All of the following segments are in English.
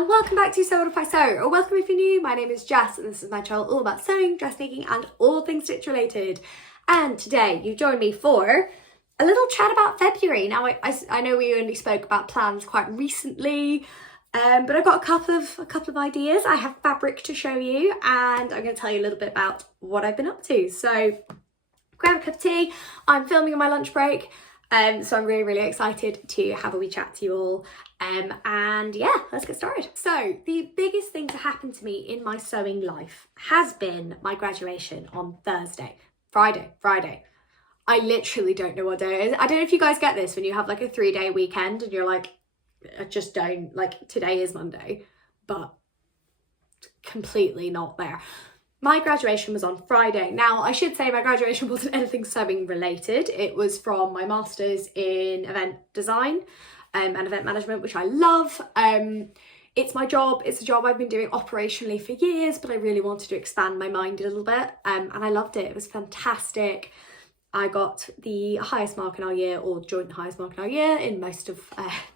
and welcome back to Sew What If I Sew, or welcome if you're new. My name is Jess and this is my channel all about sewing, dressmaking and all things stitch related. And today you join me for a little chat about February. Now I know we only spoke about plans quite recently, but I've got a couple of ideas. I have fabric to show you and I'm going to tell you a little bit about what I've been up to. So grab a cup of tea. I'm filming on my lunch break. So I'm really excited to have a wee chat to you all. And yeah, let's get started. So the biggest thing to happen to me in my sewing life has been my graduation on Friday. I literally don't know what day it is. I don't know if you guys get this when you have like a 3-day weekend and you're like, I just don't, like today is Monday, but completely not there. My graduation was on Friday. Now, I should say my graduation wasn't anything sewing related. It was from my master's in event design and event management, which I love. It's my job. It's a job I've been doing operationally for years, but I really wanted to expand my mind a little bit. And I loved it. It was fantastic. I got the highest mark in our year, or joint highest mark in our year in most of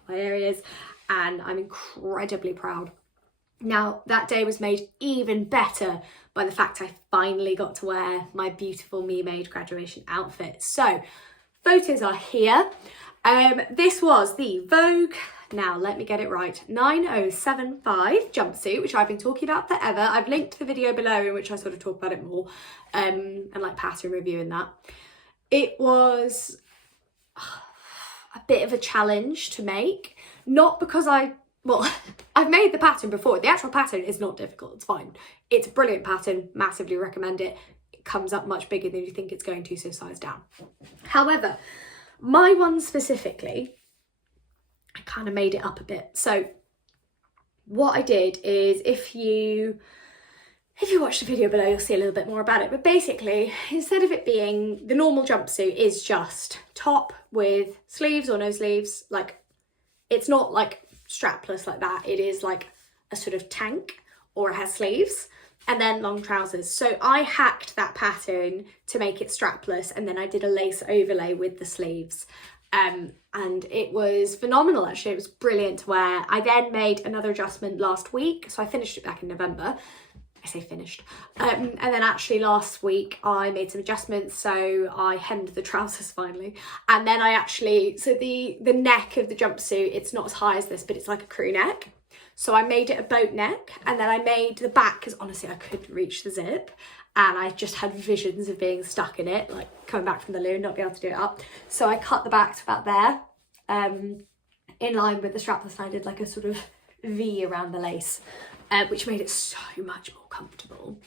my areas. And I'm incredibly proud. Now, that day was made even better by the fact I finally got to wear my beautiful me-made graduation outfit. So, photos are here. This was the Vogue, now let me get it right, 9075 jumpsuit, which I've been talking about forever. I've linked the video below in which I sort of talk about it more, and like pattern reviewing that. It was a bit of a challenge to make, not because I've made the pattern before. The actual pattern is not difficult, it's fine. It's a brilliant pattern, massively recommend it. It comes up much bigger than you think it's going to, so size down. However, my one specifically, I kind of made it up a bit. So what I did is, if you watch the video below, you'll see a little bit more about it. But basically, instead of it being the normal jumpsuit is just top with sleeves or no sleeves, like it's not like strapless like that. It is like a sort of tank, or it has sleeves and then long trousers. So I hacked that pattern to make it strapless, and then I did a lace overlay with the sleeves. And it was phenomenal, actually. It was brilliant to wear. I then made another adjustment last week. So I finished it back in November. I say finished. And then actually last week I made some adjustments. So I hemmed the trousers finally. And then so the neck of the jumpsuit, it's not as high as this, but it's like a crew neck. So I made it a boat neck, and then I made the back, because honestly I couldn't reach the zip. And I just had visions of being stuck in it, like coming back from the loo, not being able to do it up. So I cut the back to about there, in line with the strapless, and I did like a sort of V around the lace, which made it so much more comfortable.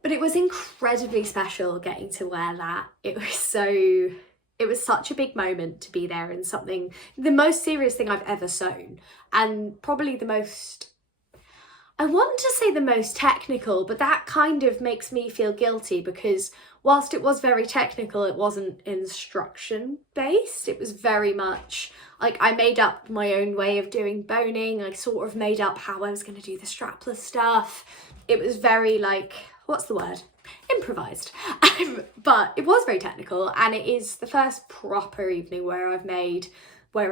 But it was incredibly special getting to wear that. It was such a big moment to be there in something, the most serious thing I've ever sewn, and probably the most, I want to say the most technical, but that kind of makes me feel guilty, because whilst it was very technical, it wasn't instruction based. It was very much like I made up my own way of doing boning. I sort of made up how I was going to do the strapless stuff. It was very like, what's the word? Improvised. But it was very technical, and it is the first proper evening where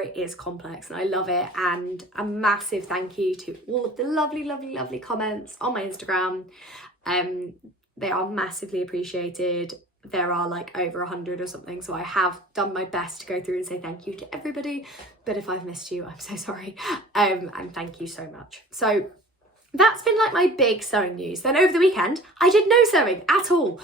it is complex, and I love it. And a massive thank you to all of the lovely comments on my Instagram. They are massively appreciated. There are like over 100 or something, so I have done my best to go through and say thank you to everybody, but if I've missed you, I'm so sorry. And thank you so much. So that's been like my big sewing news. Then over the weekend, I did no sewing at all.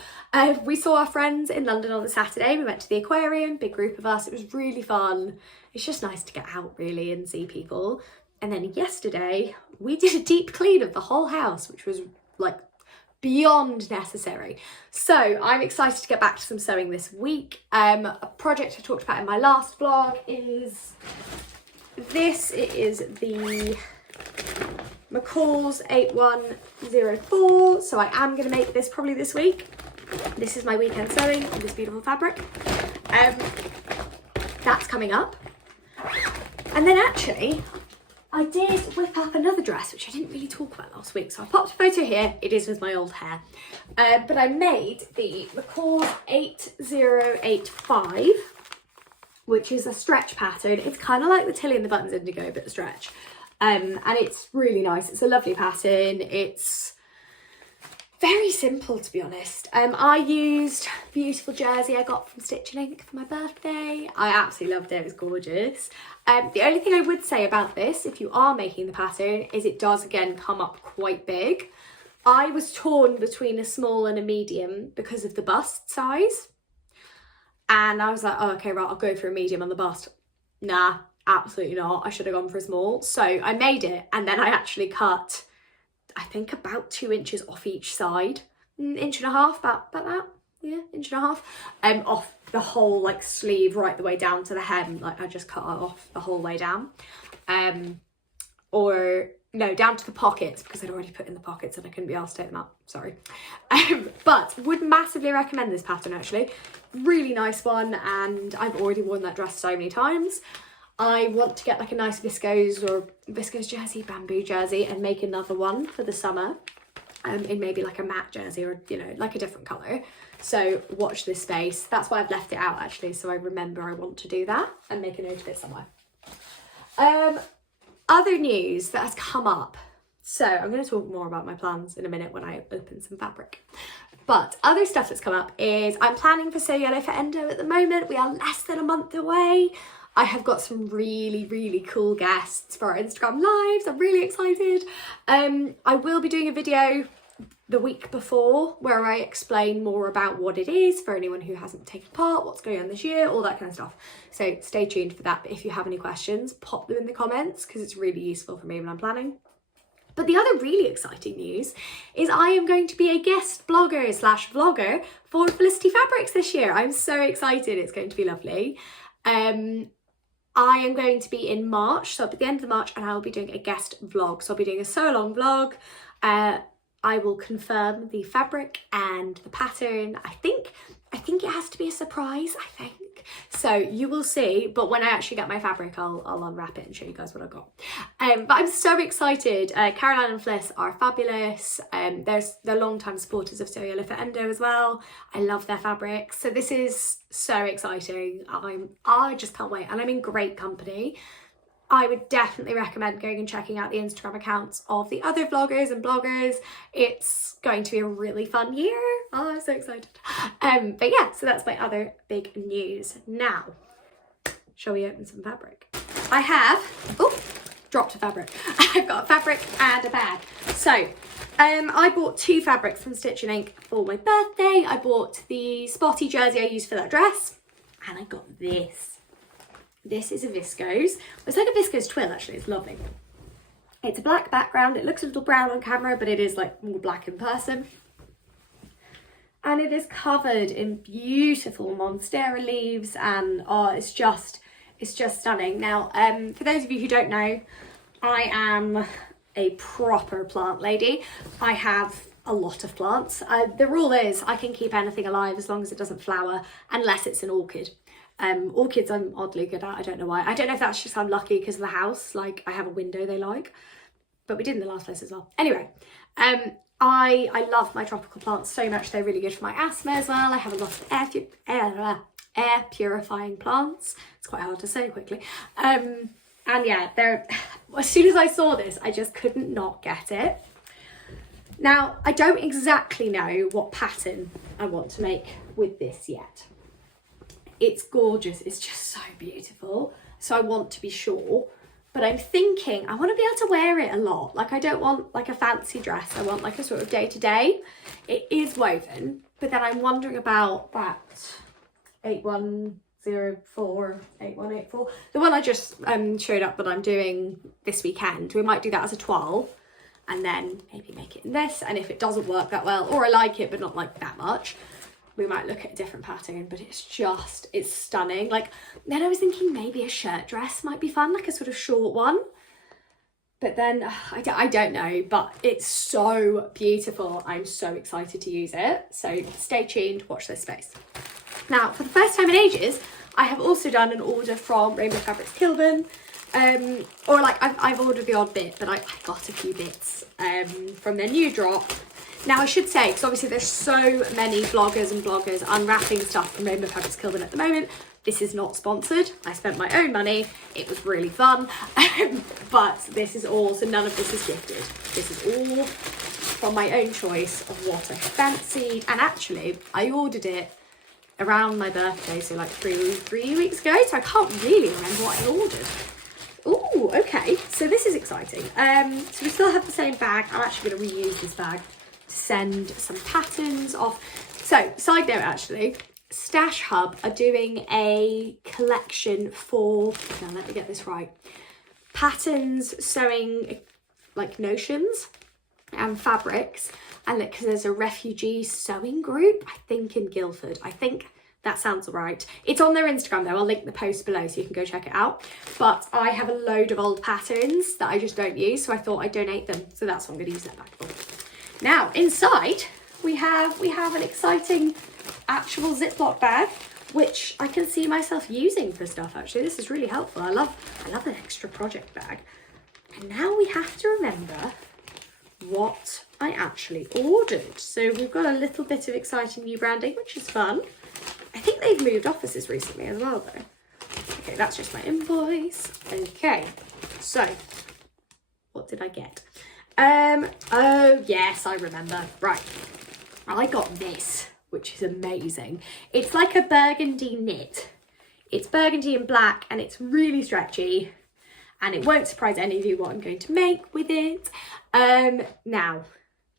We saw our friends in London on the Saturday. We went to the aquarium, big group of us. It was really fun. It's just nice to get out really and see people. And then yesterday, we did a deep clean of the whole house, which was like beyond necessary. So I'm excited to get back to some sewing this week. A project I talked about in my last vlog is this. It is the McCall's 8104, so I am going to make this probably this week. This is my weekend sewing on this beautiful fabric. That's coming up. And then actually, I did whip up another dress, which I didn't really talk about last week, so I popped a photo here. It is with my old hair. But I made the McCall's 8085, which is a stretch pattern. It's kind of like the Tilly and the Buttons Indigo, but the stretch. And it's really nice. It's a lovely pattern. It's very simple, to be honest. I used a beautiful jersey I got from Stitch and Ink for my birthday. I absolutely loved it. It was gorgeous. The only thing I would say about this, if you are making the pattern, is it does again come up quite big. I was torn between a small and a medium because of the bust size. And I was like, oh, okay, right, I'll go for a medium on the bust. Nah, absolutely not. I should have gone for a small. So I made it, and then I actually cut, I think, about 2 inches off each side. Inch and a half, about that. Yeah, inch and a half. Off the whole like sleeve right the way down to the hem. Like I just cut it off the whole way down. Or no, down to the pockets, because I'd already put in the pockets and I couldn't be asked to take them out. Sorry. But would massively recommend this pattern actually. Really nice one, and I've already worn that dress so many times. I want to get like a nice viscose jersey, bamboo jersey, and make another one for the summer in maybe like a matte jersey, or, you know, like a different colour. So watch this space. That's why I've left it out actually, so I remember I want to do that and make a note of it somewhere. Other news that has come up. So I'm going to talk more about my plans in a minute when I open some fabric. But other stuff that's come up is I'm planning for So Yellow for Endo at the moment. We are less than a month away. I have got some really, really cool guests for our Instagram lives. I'm really excited. I will be doing a video the week before where I explain more about what it is for anyone who hasn't taken part, what's going on this year, all that kind of stuff. So stay tuned for that. But if you have any questions, pop them in the comments, because it's really useful for me when I'm planning. But the other really exciting news is I am going to be a guest blogger / vlogger for Felicity Fabrics this year. I'm so excited. It's going to be lovely. I am going to be in March, so at the end of March, and I will be doing a guest vlog. So I'll be doing a sew-along vlog. I will confirm the fabric and the pattern. I think it has to be a surprise, I think. So you will see, but when I actually get my fabric, I'll unwrap it and show you guys what I've got. But I'm so excited. Caroline and Fliss are fabulous. They're long-time supporters of So Yellow for Endo as well. I love their fabrics. So this is so exciting. I just can't wait. And I'm in great company. I would definitely recommend going and checking out the Instagram accounts of the other vloggers and bloggers. It's going to be a really fun year. Oh, I'm so excited. But yeah, so that's my other big news. Now, shall we open some fabric? I have, dropped a fabric. I've got a fabric and a bag. So, I bought 2 fabrics from Stitch and Ink for my birthday. I bought the spotty jersey I used for that dress, and I got this. This is a viscose. It's like a viscose twill actually, it's lovely. It's a black background. It looks a little brown on camera, but it is like more black in person. And it is covered in beautiful Monstera leaves, and oh, it's just stunning. Now, for those of you who don't know, I am a proper plant lady. I have a lot of plants. The rule is I can keep anything alive as long as it doesn't flower, unless it's an orchid. Orchids I'm oddly good at. I don't know why. I don't know if that's just I'm lucky because of the house. Like I have a window they like, but we did in the last place as well. Anyway, I love my tropical plants so much. They're really good for my asthma as well. I have a lot of air purifying plants. It's quite hard to say quickly. And yeah, as soon as I saw this, I just couldn't not get it. Now, I don't exactly know what pattern I want to make with this yet. It's gorgeous. It's just so beautiful. So I want to be sure. But I'm thinking I want to be able to wear it a lot. Like I don't want like a fancy dress. I want like a sort of day-to-day. It is woven. But then I'm wondering about that 8104, 8184. The one I just showed up that I'm doing this weekend. We might do that as a toile. And then maybe make it in this. And if it doesn't work that well, or I like it but not like that much, we might look at a different pattern. But it's stunning. Like then I was thinking maybe a shirt dress might be fun, like a sort of short one. But then I don't know, but it's so beautiful. I'm so excited to use it. So stay tuned, watch this space. Now, for the first time in ages, I have also done an order from Rainbow Fabrics Kilburn. Or like I've ordered the odd bit, but I got a few bits from their new drop. Now I should say, because obviously there's so many bloggers and bloggers unwrapping stuff from Rainbow Fabrics Kilburn at the moment, This is not sponsored. I spent my own money. It was really fun. But this is all, so none of this is gifted. This is all from my own choice of what I fancied. And actually, I ordered it around my birthday, so like three weeks ago. So I can't really remember what I ordered. Oh, okay. So this is exciting. So we still have the same bag. I'm actually going to reuse this bag to send some patterns off. So, side note actually, Stash Hub are doing a collection for, now let me get this right, patterns, sewing, like notions and fabrics, and because there's a refugee sewing group, I think in Guildford. I think that sounds right. It's on their Instagram though. I'll link the post below so you can go check it out. But I have a load of old patterns that I just don't use, so I thought I'd donate them. So that's what I'm going to use that bag for. Now inside we have an exciting actual Ziploc bag, which I can see myself using for stuff. Actually, this is really helpful. I love an extra project bag. And now we have to remember what I actually ordered. So we've got a little bit of exciting new branding, which is fun. I think they've moved offices recently as well though. Okay, that's just my invoice. Okay, so what did I get? Oh yes, I remember. Right, I got this, which is amazing. It's like a burgundy knit. It's burgundy and black, and it's really stretchy, and it won't surprise any of you what I'm going to make with it. Now,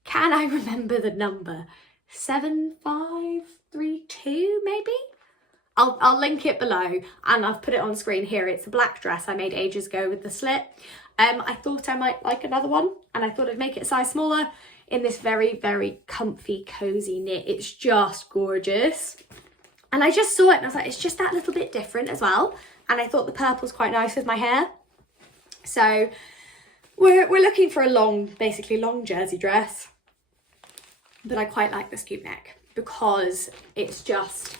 can I remember the number? 7532 maybe? I'll link it below, and I've put it on screen here. It's a black dress I made ages ago with the slit. I thought I might like another one, and I thought I'd make it a size smaller in this very, very comfy, cozy knit. It's just gorgeous. And I just saw it and I was like, it's just that little bit different as well. And I thought the purple's quite nice with my hair. So we're looking for a basically long jersey dress. But I quite like the scoop neck because it's just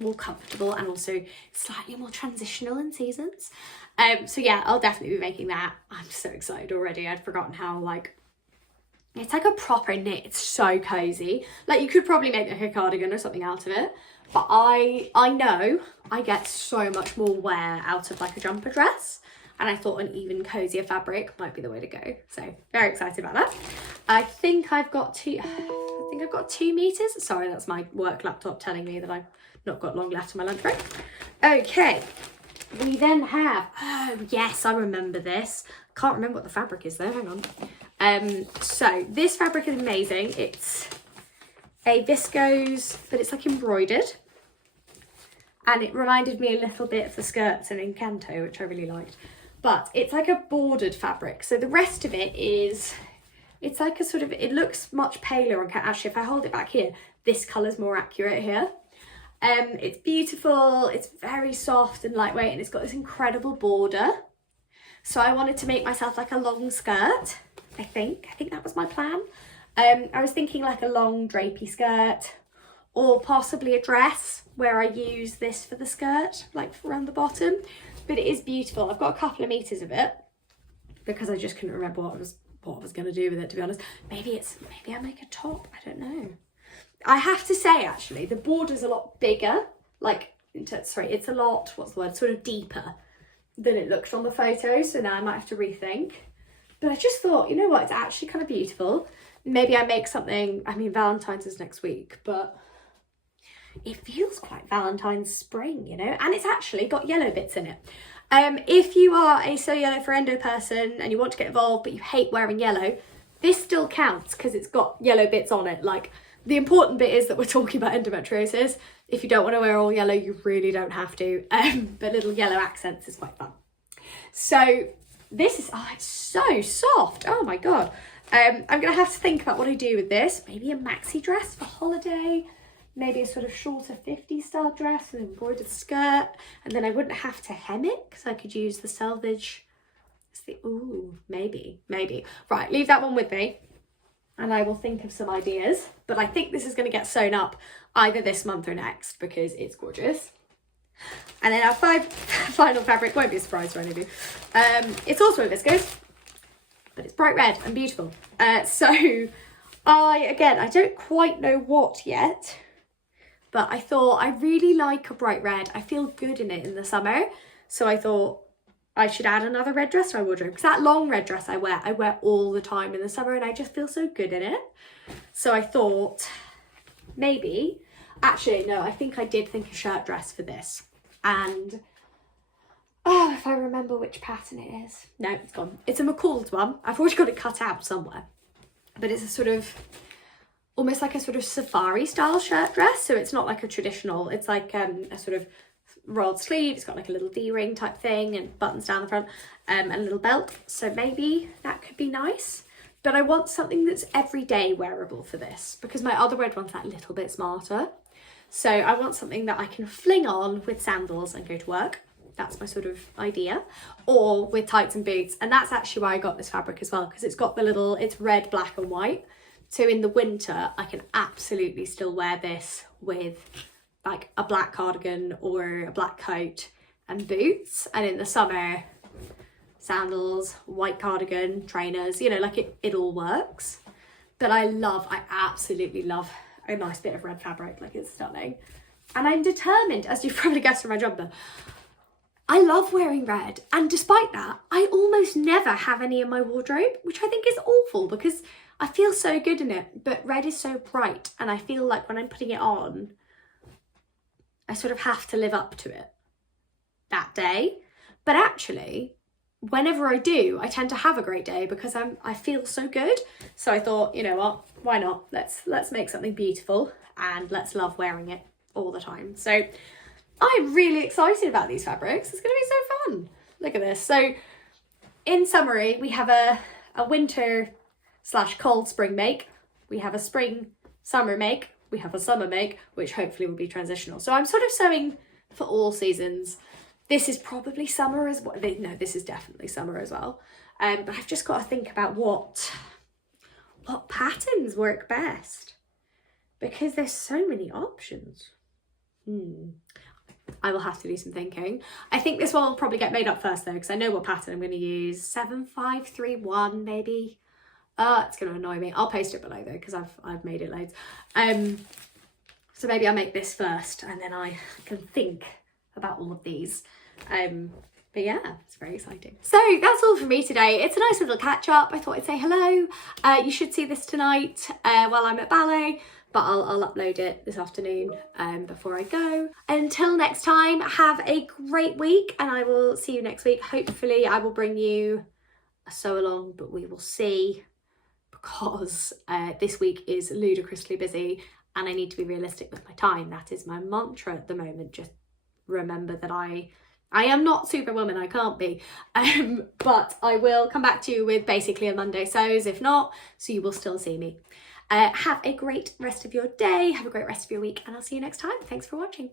more comfortable and also slightly more transitional in seasons. So yeah, I'll definitely be making that. I'm so excited already. I'd forgotten how it's like a proper knit. It's so cozy. Like you could probably make like a cardigan or something out of it. But I know I get so much more wear out of like a jumper dress. And I thought an even cozier fabric might be the way to go. So very excited about that. I think I've got 2 meters. Sorry, that's my work laptop telling me that I've not got long left in my lunch break. Okay. We then have, oh yes, I remember this. Can't remember what the fabric is though, hang on. So this fabric is amazing. It's a viscose, but it's like embroidered. And it reminded me a little bit of the skirts in Encanto, which I really liked. But it's like a bordered fabric. So the rest of it is, it's like a sort of, it looks much paler on camera. Actually, if I hold it back here, this colour's more accurate here. It's beautiful, it's very soft and lightweight, and it's got this incredible border. So I wanted to make myself like a long skirt, I think that was my plan. I was thinking like a long drapey skirt, or possibly a dress where I use this for the skirt, like around the bottom. But it is beautiful. I've got a couple of meters of it because I just couldn't remember what I was going to do with it, to be honest. Maybe I make a top, I don't know. I have to say, actually, the border's a lot bigger, it's a lot, sort of deeper than it looked on the photo, so now I might have to rethink. But I just thought, you know what, it's actually kind of beautiful. Maybe I make something, I mean, Valentine's is next week, but it feels quite Valentine's spring, you know, and it's actually got yellow bits in it. If you are a So Yellow for Endo person and you want to get involved, but you hate wearing yellow, this still counts because it's got yellow bits on it. Like, the important bit is that we're talking about endometriosis. If you don't want to wear all yellow, you really don't have to. But little yellow accents is quite fun. So this is, oh, it's so soft. Oh my God. I'm going to have to think about what I do with this. Maybe a maxi dress for holiday. Maybe a sort of shorter 50s style dress with an embroidered skirt. And then I wouldn't have to hem it because I could use the selvage. Ooh, maybe. Right, leave that one with me. And I will think of some ideas. But I think this is going to get sewn up either this month or next because it's gorgeous. And then our final fabric, won't be a surprise for any of you. It's also a viscose, but it's bright red and beautiful. So I don't quite know what yet, but I thought I really like a bright red. I feel good in it in the summer. So I thought I should add another red dress to my wardrobe, because that long red dress I wear all the time in the summer and I just feel so good in it. So I thought maybe, actually no, I think I did think a shirt dress for this. And oh, if I remember which pattern it is. No, it's gone. It's a McCall's one. I've already got it cut out somewhere. But it's a sort of, almost like a sort of safari style shirt dress. So it's not like a traditional, it's like a sort of rolled sleeve. It's got like a little D-ring type thing and buttons down the front and a little belt. So maybe that could be nice. But I want something that's everyday wearable for this, because my other red one's that little bit smarter. So I want something that I can fling on with sandals and go to work. That's my sort of idea. Or with tights and boots. And that's actually why I got this fabric as well, because it's got the little, it's red, black and white. So in the winter, I can absolutely still wear this with like a black cardigan or a black coat and boots. And in the summer, sandals, white cardigan, trainers, you know, like it all works. But I absolutely love a nice bit of red fabric. Like, it's stunning. And I'm determined, as you've probably guessed from my jumper, I love wearing red, and despite that, I almost never have any in my wardrobe, which I think is awful because I feel so good in it, but red is so bright and I feel like when I'm putting it on, I sort of have to live up to it that day. But actually, whenever I do, I tend to have a great day because I feel so good. So I thought, you know what, why not? Let's make something beautiful and let's love wearing it all the time. So I'm really excited about these fabrics. It's going to be so fun. Look at this. So in summary, we have a winter / cold spring make. We have a spring summer make. We have a summer make, which hopefully will be transitional. So I'm sort of sewing for all seasons. This is probably summer as well. No, this is definitely summer as well. But I've just got to think about what patterns work best, because there's so many options. I will have to do some thinking. I think this one will probably get made up first though, because I know what pattern I'm going to use. 7531 maybe. It's going to annoy me. I'll post it below though, because I've made it loads. So maybe I'll make this first and then I can think about all of these. But yeah, it's very exciting. So that's all from me today. It's a nice little catch up. I thought I'd say hello. You should see this tonight while I'm at ballet, but I'll upload it this afternoon before I go. Until next time, have a great week and I will see you next week. Hopefully I will bring you a sew along, but we will see, because this week is ludicrously busy and I need to be realistic with my time. That is my mantra at the moment. Just remember that I am not Superwoman, I can't be. But I will come back to you with basically a Monday sews, if not, so you will still see me. Have a great rest of your day, have a great rest of your week, and I'll see you next time. Thanks for watching.